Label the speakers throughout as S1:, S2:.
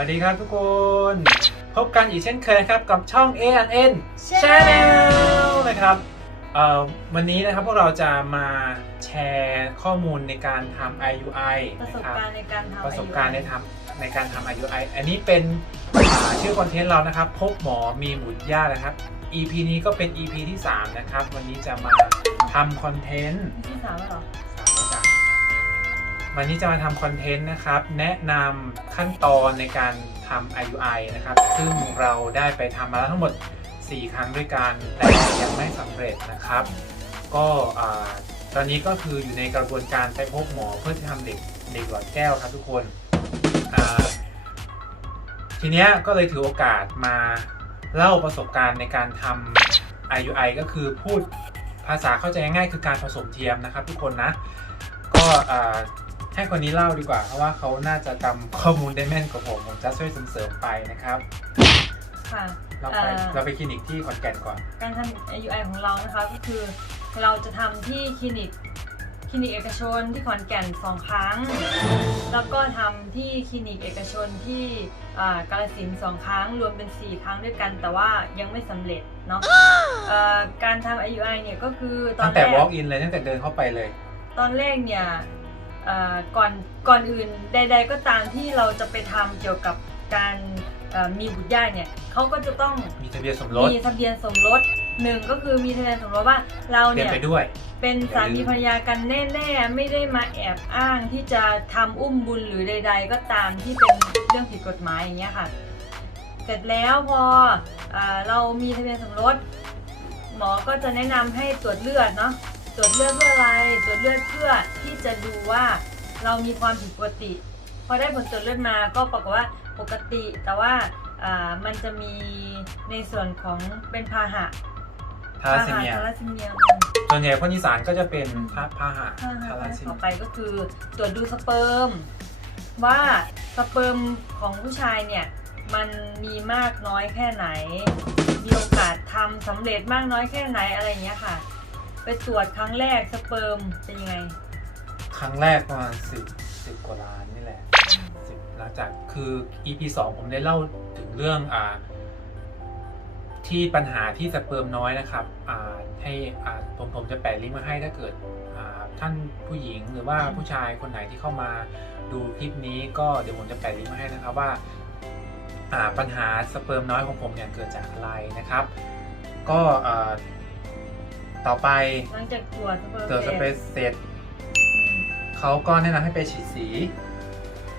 S1: วัสดีครับทุกคน พบกันอีกเช่นเคยนะครับกับช่อง A N Channel นะครับเอ่อวันนี้นะครับพวกเราจะมาแชร์ข้อมูลในการทำ IUI
S2: ประส
S1: นะ
S2: บ
S1: ครับ
S2: การณ์ในการทำ
S1: ประสบการณ์ใน
S2: IUI
S1: ทำในการทำ IUI อันนี้เป็นอ่าชื่อคอนเทนต์เรานะครับ พบหมอมีบุตรยากนะครับ EP นี้ก็เป็น EP ที่ 3 นะครับ วันนี้จะมาทำคอนเทนต์
S2: ที่สามแล้วเหรอ
S1: สามแล้วจ้ะ วันนี้จะมาทำคอนเทนต์นะครับ แนะนำขั้นตอนในการทำ IUI นะครับ ซึ่งเราได้ไปทำมาแล้วทั้งหมด 4 ครั้งด้วยกัน แต่ยังไม่สำเร็จนะครับ ก็ตอนนี้ก็คืออยู่ในกระบวนการไปพบหมอเพื่อจะทำเด็กเด็กหลอดแก้วครับทุกคนทีเนี้ยก็เลยถือโอกาสมาเล่าประสบการณ์ในการทำ IUI ก็คือพูดภาษาเข้าใจง่ายคือการผสมเทียมนะครับทุกคนนะ ก็ ให้คนนี้เล่าดีกว่า เพราะว่าเขาน่าจะจำข้อมูลได้แม่นกว่าผม ผมจะช่วยเสริมๆไปนะครับ
S2: ค่ะ
S1: เราไป
S2: อ่า
S1: เราไปคลินิกที่ขอนแก่นก่อน
S2: การทำ IUI ของเรานะคะก็คือเราจะทำที่คลินิกคลินิกเอกชนที่ขอนแก่นสองครั้ง แล้วก็ทำที่คลินิกเอกชนที่อ่ากาฬสินธุ์สองครั้งรวมเป็น 4 ครั้งด้วยกัน แต่ว่ายังไม่สำเร็จเนาะเอ่อการทำ IUI เนี่ยก็คือตอ
S1: ตั้
S2: น
S1: ง
S2: แร
S1: แต่
S2: ก
S1: walk in เลยตั้งแต่เดินเข้าไปเลย
S2: ตอนแรกเนี่ยเอ่อ ก่อนก่อนอื่นใด ๆ ก็ตามที่เราจะไปทำเกี่ยวกับการเอ่อมีบุตรยากเนี่ยเขาก็จะต้อง
S1: มีทะเบียนสมรส
S2: มีทะเบียนสมรสหนึ่งก็คือมีทะเบียนสมรสว่าเรา
S1: เตรียม
S2: เนี่ย
S1: ไปด้วย
S2: เป็นสามีภรรยากันแน่ๆไม่ได้มาแอบอ้างที่จะทำอุ้มบุญหรือใด ๆ ก็ตามที่เป็นเรื่องผิดกฎหมายอย่างเงี้ยค่ะ เสร็จแล้วพออาเรามีทะเบียนสมรสหมอก็จะแนะนำให้ตรวจเลือดเนาะ ตรวจเลือดเพื่ออะไรตรวจเลือดเพื่อที่จะดูว่าเรามีความผิดปกติ พอได้ผลตรวจเลือดมาก็ปรากฏว่าปกติ แต่ว่าอ่ามันจะมีในส่วนของเป็นพาหะ
S1: ทาราซีเมีย
S2: ทาราซีเมีย
S1: ส่วนใหญ่คนอีสานก็จะเป็นพาพาหะ
S2: พาหะ
S1: ทาราซี
S2: ต่อ
S1: เมีย
S2: ไปก็คือตรวจดูสเปิร์มว่าสเปิร์มของผู้ชายเนี่ยมันมีมากน้อยแค่ไหน มีโอกาสทำสำเร็จมากน้อยแค่ไหนอะไรอย่างเงี้ยค่ะ ไปตรวจครั้งแรกสเปิร์มเป็นยังไง
S1: ครั้งแรกประมาณสิบสิบกว่าล้านนี่แหละสิบหลังจากคือ EP สองผมได้เล่าถึงเรื่องอ่า ที่ปัญหาที่สเปิร์มน้อยนะครับอ่าให้อ่าผมผมจะแปะลิงก์มาให้ถ้าเกิดอ่าท่านผู้หญิงหรือว่าผู้ชายคนไหนที่เข้ามาดูคลิปนี้ก็เดี๋ยวผมจะแปะลิงก์มาให้นะครับว่าอ่าปัญหาสเปิร์มน้อยของผมเนี่ยเกิดจากอะไรนะครับ ก็อ่า ต่อไป
S2: หลังจากตรวจสเปิร์ม
S1: เกิดสเป
S2: เสร็
S1: ซ
S2: จ
S1: เสร็จ
S2: อืม
S1: เขาก็แนะนำให้ไปฉีดสี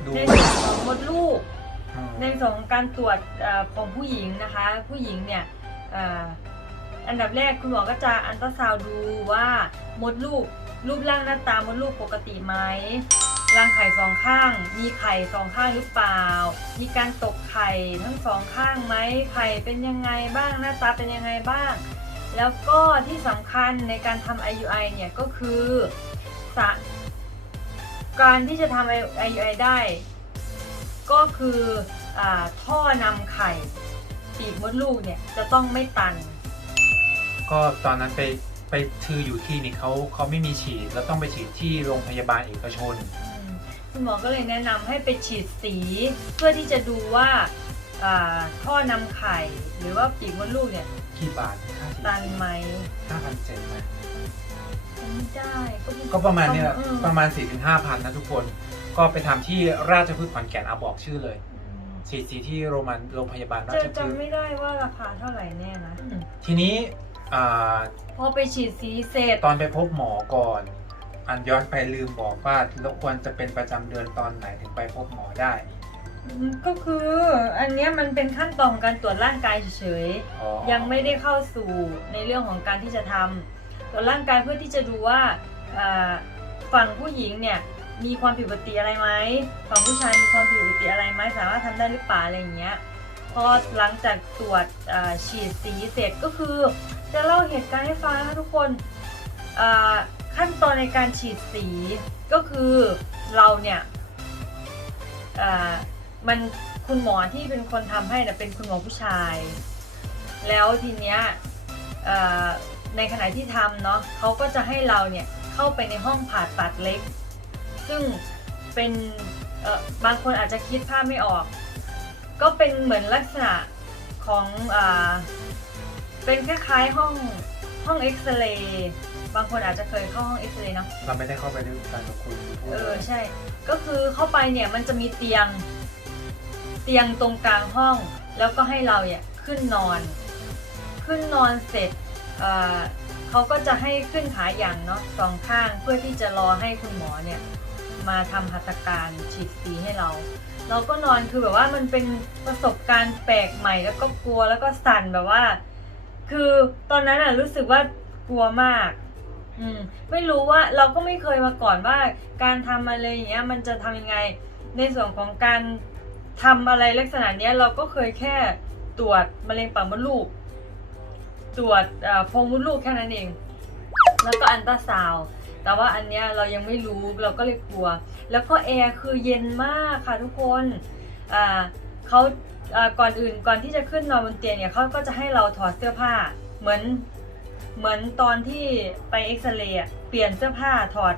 S1: ดู
S2: ในส่วนของมดลูก
S1: อืม
S2: ในส่วนของการตรวจเอ่อของผู้หญิงนะคะ ผู้หญิงเนี่ยเอ่ออันดับแรกคุณหมอก็จะอันตราซาวด์ดูว่ามดลูกรูปร่างหน้าตามดลูกปกติไหมรังไข่สองข้าง มีไข่สองข้างหรือเปล่า มีการตกไข่ทั้งสองข้างไหมไข่เป็นยังไงบ้างหน้าตาเป็นยังไงบ้าง แล้วก็ที่สำคัญในการทำ IUI เนี่ยก็คือการที่จะทำ IUI ได้ ก็คืออท่อนำไข่ปีกมดลูกเนี่ยจะต้องไม่ตัน
S1: ก็ตอนนั้นไปไปคืออยู่คลินิกเขาเขาไม่มีฉีดแล้วต้องไปฉีดที่โรงพยาบาลเอกชน
S2: คุณหมอก็เลยแนะนำให้ไปฉีดสี เพื่อที่จะดูว่าท่อนำไข่หรือว่าปีกมดลูกเนี่ย
S1: กี่บาทค่าฉีด
S2: ตันไหม
S1: ห้าพันเจ็ดไหม
S2: ไม่ได้ก็มี
S1: ก็ประมาณเนี้แหละ
S2: อืม
S1: ประมาณ4ี่ถึงห้าพันนะทุกคน ก็ไปทำที่ราชพฤกษ์ขอนแก่นเอาบอกชื่อเลย
S2: อืม
S1: ฉีดสีที่โรงพยาบาลโรงพยาบาลรา
S2: จะ
S1: ชพฤก
S2: จำ
S1: ษ์
S2: ไม่ได้ว่าราคาเท่าไหร่แน่นะอืม
S1: ทีนี้อ่า
S2: พอไปฉีดสีเสร็จ
S1: ตอนไปพบหมอก่อน อันย้อนไปลืมบอกว่าแล้วควรจะเป็นประจำเดือนตอนไหนถึงไปพบหมอได้
S2: อืม ก็คืออันเนี้ยมันเป็นขั้นตอนของการตรวจร่างกายเฉยๆ
S1: อ๋อ
S2: ยังไม่ได้เข้าสู่ในเรื่องของการที่จะทำตรวจร่างกายเพื่อที่จะดูว่าอ่าฝั่งผู้หญิงเนี่ยมีความผิดปกติอะไรไหมฝั่งผู้ชายมีความผิดปกติอะไรไหมสามารถทำได้หรือเปล่าอะไรอย่างเงี้ยพอหลังจากตรวจอ่าฉีดสีเสร็จก็คือ จะเล่าเหตุการณ์ให้ฟังนะคะทุกคนอ่าขั้นตอนในการฉีดสีก็คือเราเนี่ยอ่า มันคุณหมอที่เป็นคนทำให้เนี่ยเป็นคุณหมอผู้ชาย แล้วทีเนี้ยเอ่อในขณะที่ทำเนาะเขาก็จะให้เราเนี่ยเข้าไปในห้องผ่าตัดเล็ก ซึ่งเป็นเอ่อบางคนอาจจะคิดภาพไม่ออก ก็เป็นเหมือนลักษณะของอ่าเป็นคล้ายๆห้องห้องเอ็กซเรย์บางคนอาจจะเคยเข้าห้องเอ็กซเรย์เนาะ
S1: เราไม่ได้เข้าไปด้วยกันกับคุณพูด
S2: เออใช่ ก็คือเข้าไปเนี่ยมันจะมีเตียงเตียงตรงกลางห้อง แล้วก็ให้เราเนี่ยขึ้นนอน ขึ้นนอนเสร็จเเขาก็จะให้ขึ้นขาอย่างเนาะสองข้างเพื่อที่จะรอให้คุณหมอเนี่ยมาทำหัตถการฉีดสีให้เรา เราก็นอนคือแบบว่ามันเป็นประสบการณ์แปลกใหม่แล้วก็กลัวแล้วก็สั่นแบบว่า คือตอนนั้นอะรู้สึกว่ากลัวมากอืมไม่รู้ว่าเราก็ไม่เคยมาก่อนว่าการทำอะไรอย่างเงี้ยมันจะทำยังไงในส่วนของการ ทำอะไรลักษณะเนี้ยเราก็เคยแค่ตรวจมะเร็งปากมดลูก ตรวจอ่อโพรงมดลูกแค่นั้นเอง แล้วก็อันตราซาวแต่ว่าอันเนี้ยเรายังไม่รู้เราก็เลยกลัว แล้วก็แอร์คือเย็นมากค่ะทุกคนอ่าเขาอ่าก่อนอื่นก่อนที่จะขึ้นนอนบนเตียงเนี่ยเขาก็จะให้เราถอดเสื้อผ้า เหมือนเหมือนตอนที่ไปเอ็กซเรย์เปลี่ยนเสื้อผ้าถอด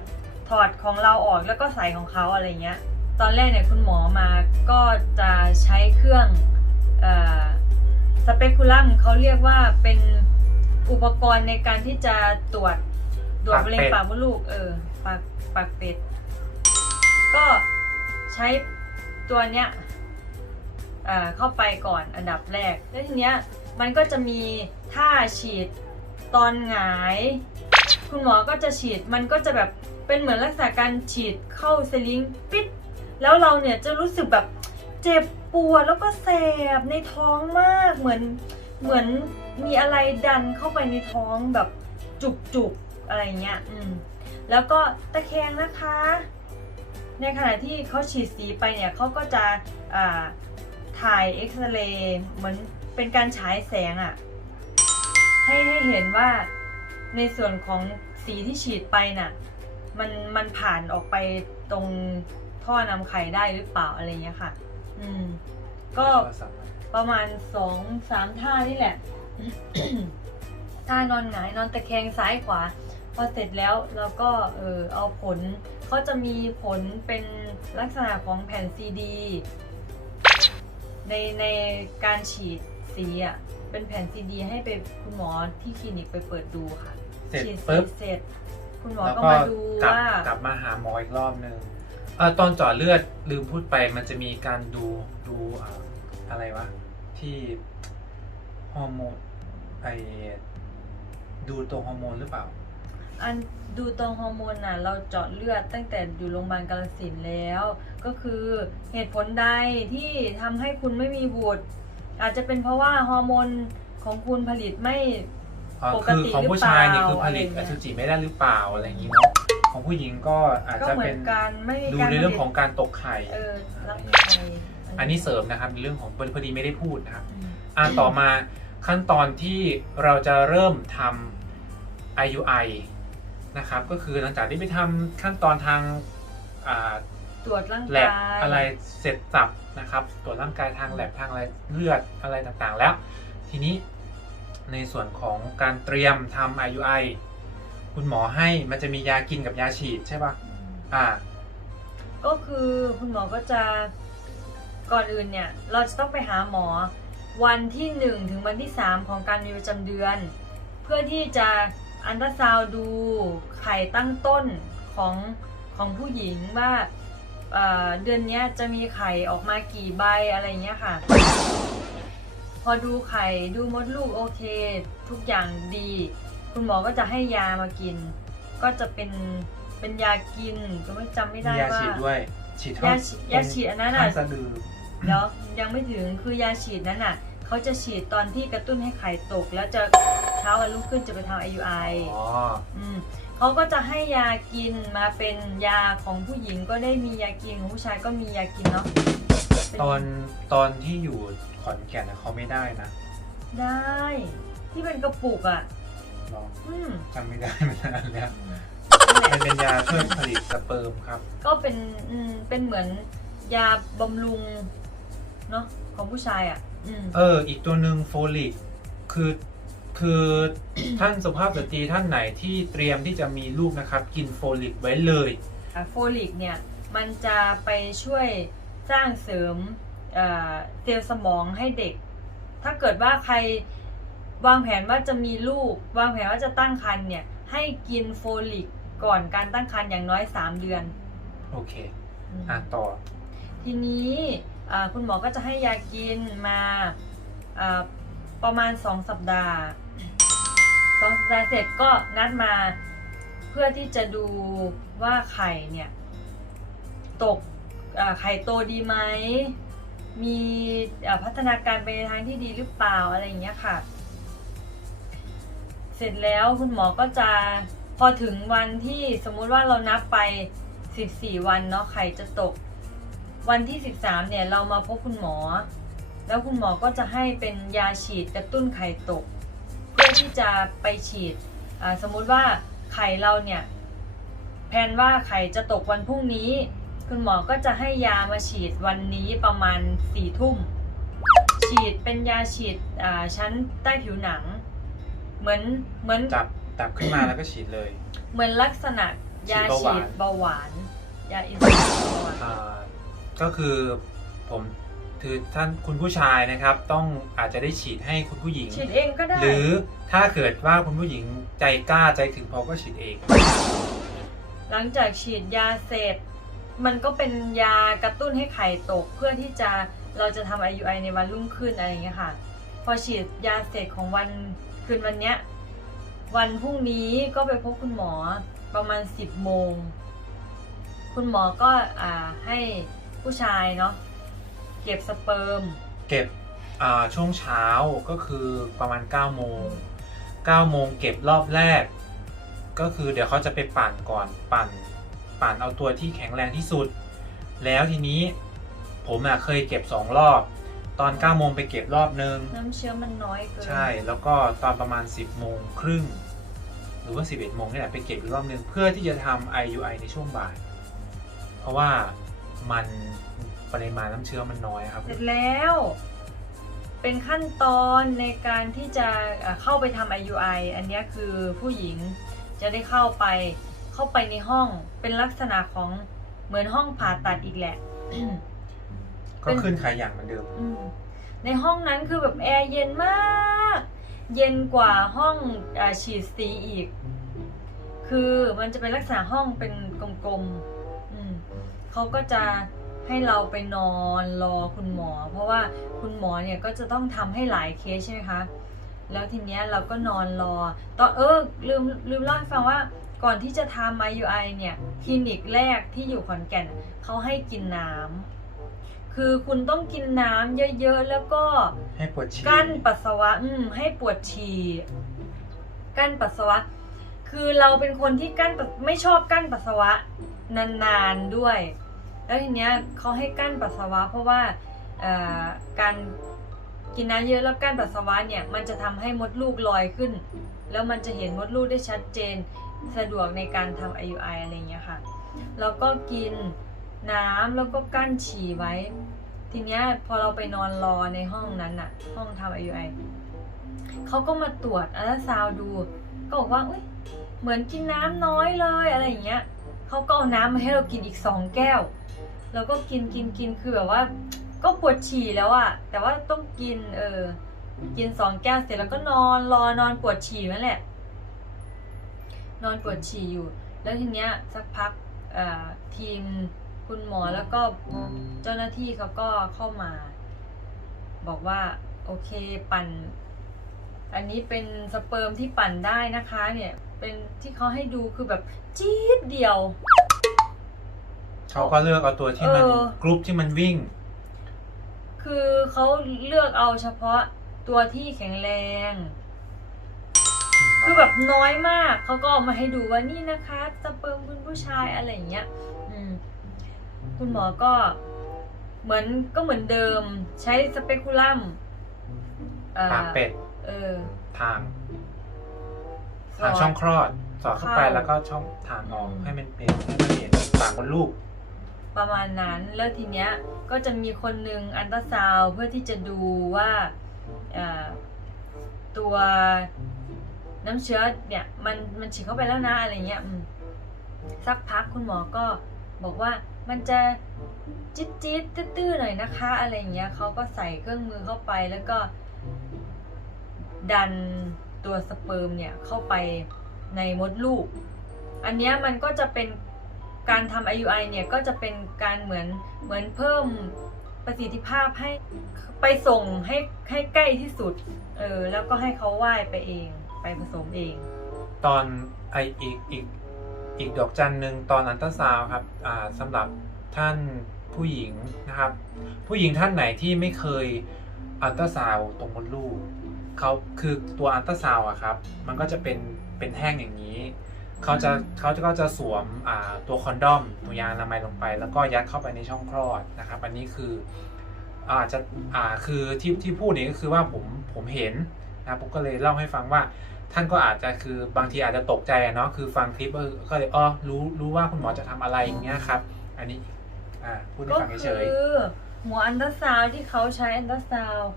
S2: ถอดของเราออกแล้วก็ใส่ของเขาอะไรเงี้ย ตอนแรกเนี่ยคุณหมอมาก็จะใช้เครื่องสเปกุลัมเขาเรียกว่าเป็นอุปกรณ์ในการที่จะตรวจตรวจมะเร็งปากมดลูกเออปากปากเป็ด ก็ใช้ตัวเนี้ยเอ่อเข้าไปก่อนอันดับแรก แล้วทีเนี้ยมันก็จะมีท่าฉีดตอนหงาย คุณหมอก็จะฉีดมันก็จะแบบเป็นเหมือนลักษณะการฉีดเข้าสลิงปิด แล้วเราเนี่ยจะรู้สึกแบบเจ็บปวดแล้วก็แสบในท้องมากเหมือนเหมือนมีอะไรดันเข้าไปในท้องแบบจุกๆอะไรเงี้ยอืมแล้วก็ตะแคงนะคะ ในขณะที่เขาฉีดสีไปเนี่ยเขาก็จะถ่ายเอ็กซเรย์เหมือนเป็นการฉายแสงอะ่ะให้ให้เห็นว่าในส่วนของสีที่ฉีดไปน่ะมันมันผ่านออกไปตรง ท่อนำไข่ได้หรือเปล่าอะไรเงี้ยค่ะ อืม ก็
S1: โทรศัพท์มา
S2: ประมาณสองสามท่านี่แหละ ท่านอนหงายนอนตะแคงซ้ายขวา พอเสร็จแล้วเราก็เออเอาผลเขาจะมีผลเป็นลักษณะของแผ่นซีดี ในในการฉีดสีอะเป็นแผ่นซีดี ให้ไปคุณหมอที่คลินิกไปเปิดดูค่ะ
S1: เสร็จ
S2: ฉีด
S1: ปุ๊บ
S2: เสร็จ คุณหมอ
S1: แล้ว
S2: ก็
S1: ก็
S2: มาดู
S1: กลับ
S2: ว่า
S1: กลับมาหาหมออีกรอบหนึ่งเออ ตอนเจาะเลือดลืมพูดไปมันจะมีการดูดูอ่าอะไรวะ ที่ฮอร์โมนไอดูตัวฮอร์โมนหรือเปล่า
S2: อันดูตรงฮอร์โมนน่ะ เราเจาะเลือดตั้งแต่อยู่โรงพยาบาลกาลสินธุ์แล้ว ก็คือเหตุผลใดที่ทำให้คุณไม่มีบุตร อาจจะเป็นเพราะว่าฮอร์โมนของคุณผลิตไม่
S1: อ๋อ
S2: ปก
S1: คือ
S2: ติ
S1: ของ
S2: หรือ
S1: ผู้ชายนี่
S2: เปล่า
S1: คือผลิต
S2: อะไร
S1: อ
S2: เงี้ย
S1: สุจิไม่ได้หรือเปล่าอะไรอย่างนี้เนาะ ของผู้หญิงก็อาจ
S2: ก็
S1: จะ
S2: เหมื
S1: เป็
S2: อนนการไม่มี
S1: ดู
S2: การ
S1: ในเรื่อง
S2: ผลิต
S1: ของการตกไข่
S2: เออรักใคร
S1: อันนี้เสริมนะครับในเรื่องของพอดีไม่ได้พูดนะครับ
S2: อืม
S1: อ่าต่อมาขั้นตอนที่เราจะเริ่มทำ IUI นะครับก็คือหลังจากที่ไปทำขั้นตอนทางอ่า
S2: ตรวจร่าง
S1: แลบ
S2: กาย
S1: อะไรเสร็จสับนะครับตรวจร่างกายทางแลบทางอะไรเลือดอะไรต่างๆแล้ว ทีนี้ในส่วนของการเตรียมทำ IUI คุณหมอให้มันจะมียากินกับยาฉีดใช่ปะ
S2: อืม
S1: อ่า
S2: ก็คือคุณหมอก็จะก่อนอื่นเนี่ย เราจะต้องไปหาหมอวันที่1ถึงวันที่3ของการมีประจำเดือน เพื่อที่จะอันตราซาวด์ดูไข่ตั้งต้นของของผู้หญิงว่าเอ่อเดือนเนี้ยจะมีไข่ออกมากี่ใบอะไรเงี้ยค่ะ พอดูไข่ดูมดลูกโอเค ทุกอย่างดี คุณหมอก็จะให้ยามากิน ก็จะเป็นเป็นยากินก็ไม่จำไม่
S1: มี
S2: ได้
S1: ยา
S2: ว่า
S1: ฉีดด้วย ฉีดเท่ายา
S2: ฉีดยาฉีดอันนั้นน่ะ
S1: ข้างสะดือ
S2: เดี๋ยวยังไม่ถึงคือยาฉีดนั้นน่ะเขาจะฉีดตอนที่กระตุ้นให้ไข่ตก แล้วจะเช้าวันรุ่งขึ้นจะไปทำ IUI
S1: อ๋อ
S2: อืมเขาก็จะให้ยากินมาเป็นยาของผู้หญิงก็ได้มียากินของผู้ชายก็มียากินเนาะเป็น
S1: ตอนตอนที่อยู่ขอนแก่นน่ะเขาไม่ได้นะ
S2: ได้ ที่เป็นกระปุกอะ
S1: ลอง
S2: อืม
S1: จำไม่ได้มานานแล้ว
S2: นั่นแหละ
S1: มันเป็นยาช่วยผลิตสเปิร์มครับ
S2: ก็เป็นอืมเป็นเหมือนยาบำรุงเนาะของผู้ชายอะ อืม
S1: เออ อีกตัวหนึ่งโฟลิกคือคือ ท่านสุภาพสตรีท่านไหนที่เตรียมที่จะมีลูกนะครับ กินโฟลิกไว้เลย
S2: โฟลิกเนี่ย มันจะไปช่วยสร้างเสริมเอ่อเซลล์สมองให้เด็ก ถ้าเกิดว่าใคร วางแผนว่าจะมีลูก วางแผนว่าจะตั้งครรภ์เนี่ย ให้กินโฟลิกก่อนการตั้งครรภ์อย่างน้อย 3 เดือน
S1: โอเค
S2: อืม
S1: อะต่อ
S2: ทีนี้อ่าคุณหมอก็จะให้ยากินมาอ่าประมาณ 2 สัปดาห์สองสัปดาห์เสร็จก็นัดมาเพื่อที่จะดูว่าไข่เนี่ย ตกอ่าไข่โตดีไหมมีอ่าพัฒนาการไปในทางที่ดีหรือเปล่าอะไรอย่างเงี้ยค่ะเสร็จแล้วคุณหมอก็จะพอถึงวันที่สมมุติว่าเรานับไป 14 วันเนาะไข่จะตก วันที่ 13 เนี่ยเรามาพบคุณหมอ แล้วคุณหมอก็จะให้เป็นยาฉีดกระตุ้นไข่ตก เพื่อที่จะไปฉีดสมมุติว่าไข่เราเนี่ยแผนว่าไข่จะตกวันพรุ่งนี้ คุณหมอก็จะให้ยามาฉีดวันนี้ประมาณ4ี่ทุ่ม ฉีดเป็นยาฉีดชั้นใต้ผิวหนัง เหมือนเหมือน
S1: จับจับขึ้นมาแล้วก็ฉีดเลย
S2: เหมือนลักษณะยา
S1: ฉี
S2: ฉี
S1: ด
S2: ด
S1: เบา
S2: เบา
S1: ห
S2: ห
S1: วาวา
S2: นนยาอินซูลินเบาหวาน
S1: อ่าก็คือผมคือท่านคุณผู้ชายนะครับ ต้องอาจจะได้ฉีดให้คุณผู้หญิง
S2: ฉีดเองก็ได้
S1: หรือถ้าเกิดว่าคุณผู้หญิงใจกล้าใจถึงพอก็ฉีดเอง
S2: หลังจากฉีดยาเสร็จ มันก็เป็นยากระตุ้นให้ไข่ตก เพื่อที่จะเราจะทำ IUI ในวันรุ่งขึ้นอะไรอย่างเงี้ยค่ะ พอฉีดยาเสร็จของวัน คืนวันเนี้ย วันพรุ่งนี้ก็ไปพบคุณหมอประมาณ10โมง คุณหมอก็อ่าให้ผู้ชายเนาะเก็บสเปิร์ม
S1: เก็บอ่าช่วงเช้าก็คือประมาณ9โมง9โมงเก็บรอบแรก ก็คือเดี๋ยวเขาจะไปปั่นก่อนปั่น ปั่นเอาตัวที่แข็งแรงที่สุด แล้วทีนี้ผมอะเคยเก็บ2รอบ ตอน9โมงไปเก็บรอบนึง
S2: น้ำเชื้อมันน้อยเกิน
S1: ใช่แล้วก็ตอนประมาณ 10โมงครึ่งหรือว่า 11โมงนี่แหละไปเก็บอีกรอบนึง เพื่อที่จะทำ IUI ในช่วงบ่าย เพราะว่ามันปริมาณน้ำเชื้อมันน้อยครับ
S2: เสร็จแล้ว เป็นขั้นตอนในการที่จะเอ่อเข้าไปทำ IUI อันเนี้ยคือผู้หญิงจะได้เข้าไปเข้าไปในห้องเป็นลักษณะของเหมือนห้องผ่าตัดอีกแหละ
S1: ก็ขึ้นขายอย่างเหมือนเดิม
S2: อืมในห้องนั้นคือแบบแอร์เย็นมาก เย็นกว่าห้องอาฉีดสีอีก คือมันจะเป็นลักษณะห้องเป็นกลมๆอืมเขาก็จะให้เราไปนอนรอคุณหมอ เพราะว่าคุณหมอเนี่ยก็จะต้องทำให้หลายเคสใช่ไหมคะ แล้วทีเนี้ยเราก็นอนรอตอนเออลืมลืมเล่าให้ฟังว่าก่อนที่จะทำ IUI เนี่ยคลินิกแรกที่อยู่ขอนแก่นเขาให้กินน้ำ คือคุณต้องกินน้ำเยอะๆ แล้วก็
S1: ให้ปวดฉี่
S2: กั้นปัสสาวะ อืม ให้ปวดฉี่กั้นปัสสาวะ คือเราเป็นคนที่กั้นปัสไม่ชอบกั้นปัสสาวะนานๆด้วย แล้วทีเนี้ยเขาให้กั้นปัสสาวะ เพราะว่าเอ่อการกินน้ำเยอะแล้วกั้นปัสสาวะเนี่ย มันจะทำให้มดลูกลอยขึ้น แล้วมันจะเห็นมดลูกได้ชัดเจน สะดวกในการทำ IUI อะไรอย่างเงี้ยค่ะ แล้วก็กิน น้ำแล้วก็กั้นฉี่ไว้ ทีเนี้ยพอเราไปนอนรอในห้องนั้นอะห้องทำ IUI เขาก็มาตรวจอัลตราซาวดู ก็บอกว่าอุ๊ยเหมือนกินน้ำน้อยเลยอะไรอย่างเงี้ยเขาก็เอาน้ำมาให้เรากินอีกสองแก้ว แล้วก็กินกินกินคือแบบว่า ก็ปวดฉี่แล้วอะแต่ว่าต้องกินเออกินสองแก้วเสร็จแล้วก็นอนรอนอนปวดฉี่นั่นแหละ นอนปวดฉี่อยู่ แล้วทีเนี้ยสักพักทีม คุณหมอแล้วก็เจ้าหน้าที่เขาก็เข้ามา บอกว่า โอเคปั่น อันนี้เป็นสเปิร์มที่ปั่นได้นะคะ เนี่ย เป็นที่เขาให้ดูคือแบบจี๊ดเดียว
S1: เขาก็เลือกเอาตัวที่มัน
S2: เออ
S1: กรุ๊ปที่มันวิ่ง
S2: คือเขาเลือกเอาเฉพาะตัวที่แข็งแรง คือแบบน้อยมาก เขาก็เอามาให้ดูว่านี่นะคะสเปิร์มคุณผู้ชายอะไรอย่างเงี้ยอืม คุณหมอก็เหมือนก็เหมือนเดิมใช้สเปกุลัมอ่
S1: ปากเป็ด
S2: เออ
S1: ทาง
S2: ส
S1: ทาง
S2: ด
S1: ช่องคลอด สอดเข้าไป
S2: เข้า
S1: แล้วก็ช่องทางออก
S2: อืม
S1: ให้มันเป็นให้มันเห็นปากมดลูก
S2: ประมาณนั้นแล้วทีเนี้ยก็จะมีคนหนึ่งอันตราซาวด์เพื่อที่จะดูว่าอ่าตัวน้ำเชื้อเนี่ยมันมันฉีดเข้าไปแล้วนะอะไรเงี้ยอืมสักพักคุณหมอก็บอกว่า มันจะจิ๊ดจิ๊ดตื้อๆหน่อยนะคะ อะไรอย่างเงี้ยเขาก็ใส่เครื่องมือเข้าไปแล้วก็ ดันตัวสเปิร์มเนี่ยเข้าไปในมดลูก อันเนี้ยมันก็จะเป็นการทำ IUI เนี่ยก็จะเป็นการเหมือนเหมือนเพิ่มประสิทธิภาพให้ไปส่งให้ให้ใกล้ที่สุด เออแล้วก็ให้เขาว่ายไปเองไปผสมเอง
S1: ตอนไออีกอีก อีกดอกจันหนึ่งตอนอันตราซาวครับสำหรับท่านผู้หญิงนะครับ ผู้หญิงท่านไหนที่ไม่เคยอัลตราซาวตรงมดลูกเขาคือตัวอัลตราซาวอะครับ มันก็จะเป็นเป็นแท่งอย่างนี้เขาจะเขาจะก็จะสวมตัวคอนดอมตัวยางอนามัยลงไป แล้วก็ยัดเข้าไปในช่องคลอดนะครับ อันนี้คืออาจจะอ่าคือที่ที่พูดนี้ก็คือว่าผมผมเห็นนะผมก็เลยเล่าให้ฟังว่า ท่านก็อาจจะคือบางทีอาจจะตกใจอะเนาะคือฟังคลิปเออก็เลยอ๋อรู้รู้ว่าคุณหมอจะทำอะไรอย่างเงี้ยครับ อันนี้อ่าพูดให้
S2: ก็
S1: ฟัง
S2: คื
S1: เฉย
S2: อหัวอันตราซาวด์ที่เขาใช้อันตราซาวด์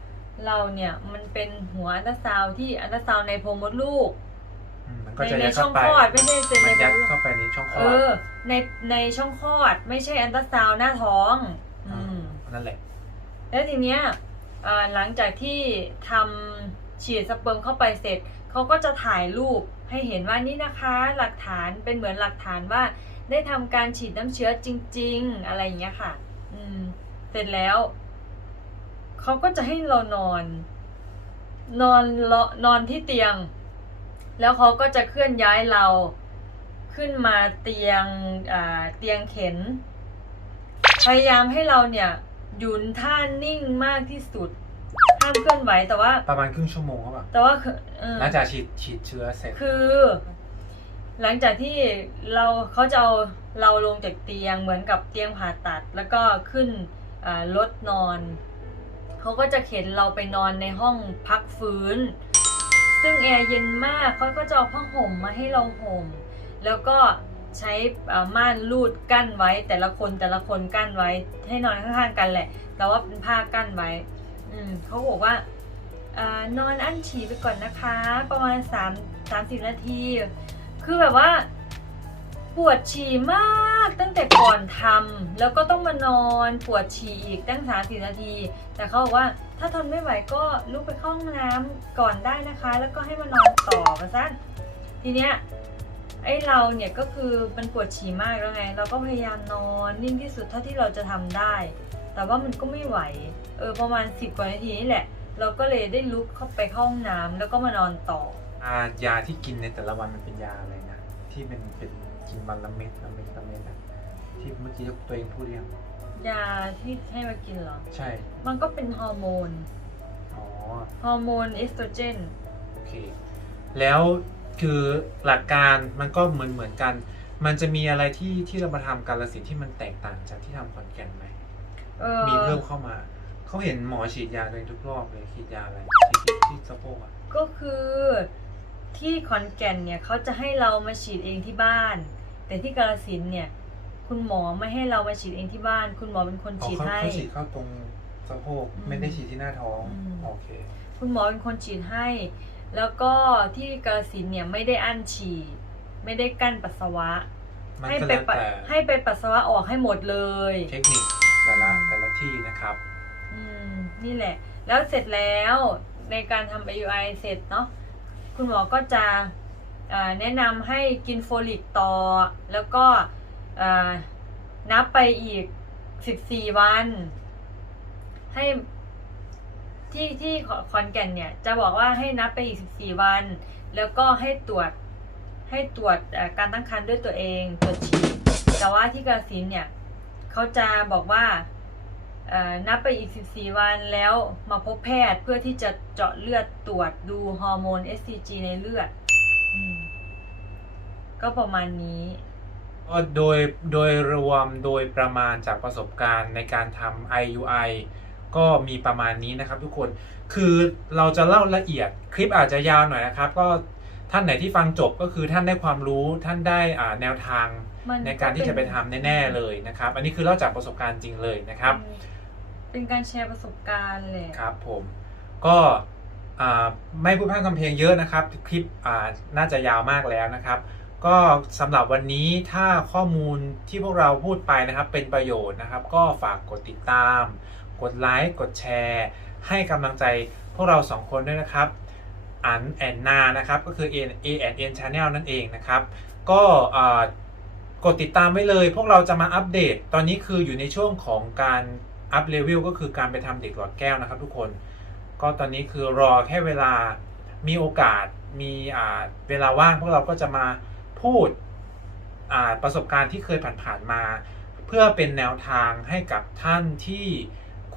S2: เราเนี่ยมันเป็นหัวอันตราซาวด์ที่อันตราซาวด์ในโพรงมดลูก
S1: ๆอืมมันก็
S2: ใน
S1: จะ
S2: ใน
S1: ยัด
S2: ช่
S1: เข้า
S2: อง
S1: ไป
S2: คลอดไม่ใช่เซน
S1: มัน
S2: ใน
S1: ยัด
S2: โพรง
S1: เข้าไปในช่องคล
S2: เอ
S1: อด
S2: อในในช่องคลอดไม่ใช่อันตราซาวด์หน้าท้องอืม
S1: นั่นแหละ
S2: แล้วทีเนี้ยอ่าหลังจากที่ทำฉีดสเปิร์มเข้าไปเสร็จ เขาก็จะถ่ายรูปให้เห็นว่านี่นะคะหลักฐานเป็นเหมือนหลักฐานว่าได้ทำการฉีดน้ำเชื้อจริง ๆ อะไรอย่างเงี้ยค่ะ อืม เสร็จแล้วเขาก็จะให้เรานอน นอนเลาะนอนที่เตียง แล้วเขาก็จะเคลื่อนย้ายเราขึ้นมาเตียงเตียงเข็น พยายามให้เราเนี่ย หยุนท่านิ่งมากที่สุด ห้ามเคลื่อนไหวแต่ว่า
S1: ประมาณครึ่งชั่วโมงครับ
S2: แต่ว่าคือเออ
S1: หลังจากฉีดฉีดเชื้อเสร็จ
S2: คือ หลังจากที่เราเขาจะเอาเราลงจากเตียงเหมือนกับเตียงผ่าตัด แล้วก็ขึ้นอ่ารถนอน เขาก็จะเข็นเราไปนอนในห้องพักฟื้น ซึ่งแอร์เย็นมากเขาก็จะเอาผ้าห่มมาให้เราห่ม แล้วก็ใช้อ่าม่านรูดกั้นไว้ แต่ละคนแต่ละคนกั้นไว้ให้นอนข้างๆกันแหละ แต่ว่าเป็นผ้ากั้นไว้ อืมเขาบอกว่าอนอนอั้นฉี่ไปก่อนนะคะ ประมาณ3 30 นาที คือแบบว่า ปวดฉี่มากตั้งแต่ก่อนทำแล้วก็ต้องมานอนปวดฉี่อีกตั้ง30นาที แต่เขาบอกว่าถ้าทนไม่ไหวก็ลุกไปเข้าห้องน้ำก่อนได้นะคะ แล้วก็ให้มานอนต่อมาสั้นทีเนี้ยไอเราเนี่ยก็คือมันปวดฉี่มากแล้วไง เราก็พยายามนอนนิ่งที่สุดเท่าที่เราจะทำได้ แต่ว่ามันก็ไม่ไหว เออประมาณ 10 กว่านาทีนี่แหละ เราก็เลยได้ลุกเข้าไปเข้าห้องน้ำแล้วก็มานอนต่อ
S1: อ่ายาที่กินในแต่ละวันมันเป็นยาอะไรนะที่เป็นเป็นกินวันละเม็ดละเม็ดละเม็ดอะที่เมื่อกี้ตัวเองพูดเรื่อง
S2: ยาที่ให้มากินเหรอ
S1: ใช่
S2: มันก็เป็นฮอร์โมน
S1: อ๋อ
S2: ฮอร์โมนเอสโตรเจน
S1: โอเค แล้วคือหลักการมันก็เหมือนเหมือนกัน มันจะมีอะไรที่ที่เรามาทำการละสินธุ์ที่มันแตกต่างจากที่ทำขอนแก่นไหม
S2: เออ
S1: มีเพิ่มเข้ามา เขาเห็นหมอฉีดยาตัวเองทุกรอบเลยฉีดยาอะไรฉีดที่สะโพกอะ
S2: ก็คือที่ขอนแก่นเนี่ยเขาจะให้เรามาฉีดเองที่บ้าน แต่ที่กาลสินธุ์เนี่ย คุณหมอไม่ให้เรามาฉีดเองที่บ้าน คุณหมอเป็นคน
S1: อ๋อ
S2: ฉีด
S1: เขา
S2: ให้
S1: เขาฉีดเข้าตรงสะโพก
S2: อืม
S1: ไม่ได้ฉีดที่หน้าท้อง
S2: อืม
S1: โอเค
S2: คุณหมอเป็นคนฉีดให้ แล้วก็ที่กาลสินธุ์เนี่ยไม่ได้อั้นฉี่ไม่ได้กั้นปัสสาวะ
S1: มัน
S2: ให้
S1: ก็
S2: ไป
S1: แล้ว
S2: ปะ
S1: แต่
S2: ให้ไปปัสสาวะออกให้หมดเลย
S1: เทคนิค แต่ละแต่ละที่นะครับ
S2: อืมนี่แหละ แล้วเสร็จแล้วในการทำ IUI เสร็จเนาะคุณหมอก็จะแนะนำให้กินโฟลิกต่อ แล้วก็นับไปอีก 14 วัน ให้ที่ที่ขอนแก่นเนี่ย จะบอกว่าให้นับไปอีก 14 วัน แล้วก็ให้ตรวจให้ตรวจการตั้งครรภ์ด้วยตัวเองตรวจฉี่แต่ว่าที่กาฬสินเนี่ย เขาจะบอกว่านับไปอีก 14 วันแล้วมาพบแพทย์เพื่อที่จะเจาะเลือดตรวจดูฮอร์โมน SCG ในเลือดอก็ประมาณนี้
S1: ก็โดยโดยรวมโดยประมาณจากประสบการณ์ในการทำ IUI ก็มีประมาณนี้นะครับทุกคน คือเราจะเล่าละเอียดคลิปอาจจะยาวหน่อยนะครับ ก็ ท่านไหนที่ฟังจบก็คือท่านได้ความรู้ท่านได้อ่าแนวทาง
S2: มัน
S1: ในการที่จะไปทำแน่ๆเลยนะครับ อันนี้คือเล่าจากประสบการณ์จริงเลยนะครับ
S2: เป็นการแชร์ประสบการณ์แหละ
S1: ครับผมก็อ่าไม่พูดพร่ำทำเพลงเยอะนะครับ คลิปอ่าน่าจะยาวมากแล้วนะครับ ก็สำหรับวันนี้ถ้าข้อมูลที่พวกเราพูดไปนะครับ เป็นประโยชน์นะครับ ก็ฝากกดติดตาม กดไลค์กดแชร์ ให้กำลังใจพวกเราสองคนด้วยนะครับ อันแอนนานะครับก็คือ A A N N Channel นั่นเองนะครับ ก็กดติดตามไว้เลย พวกเราจะมาอัปเดต ตอนนี้คืออยู่ในช่วงของการอัพเลเวลก็คือการไปทำเด็กหลอดแก้วนะครับทุกคน ก็ตอนนี้คือรอแค่เวลามีโอกาสมีเวลาว่างพวกเราก็จะมาพูดประสบการณ์ที่เคยผ่านๆมา เพื่อเป็นแนวทางให้กับท่านที่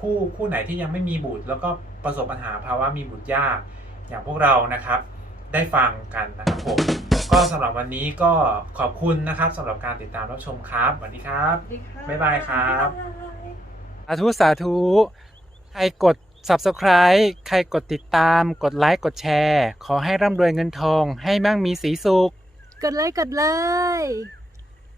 S1: คู่คู่ไหนที่ยังไม่มีบุตร แล้วก็ประสบปัญหาภาวะมีบุตรยาก อย่างพวกเรานะครับได้ฟังกันนะครับผมก็สำหรับวันนี้ก็ขอบคุณนะครับสำหรับการติดตามรับชมครับสวัสดีครับ
S2: สวัสดีค่ะ
S1: บ๊ายบายครับ
S2: บ๊ายบาย
S1: สาธุสาธุ ใครกด subscribe ใครกดติดตาม กดไลค์กดแชร์ ขอให้ร่ำรวยเงินทอง ให้มั่งมีสีสุข
S2: กดเลยกดเลย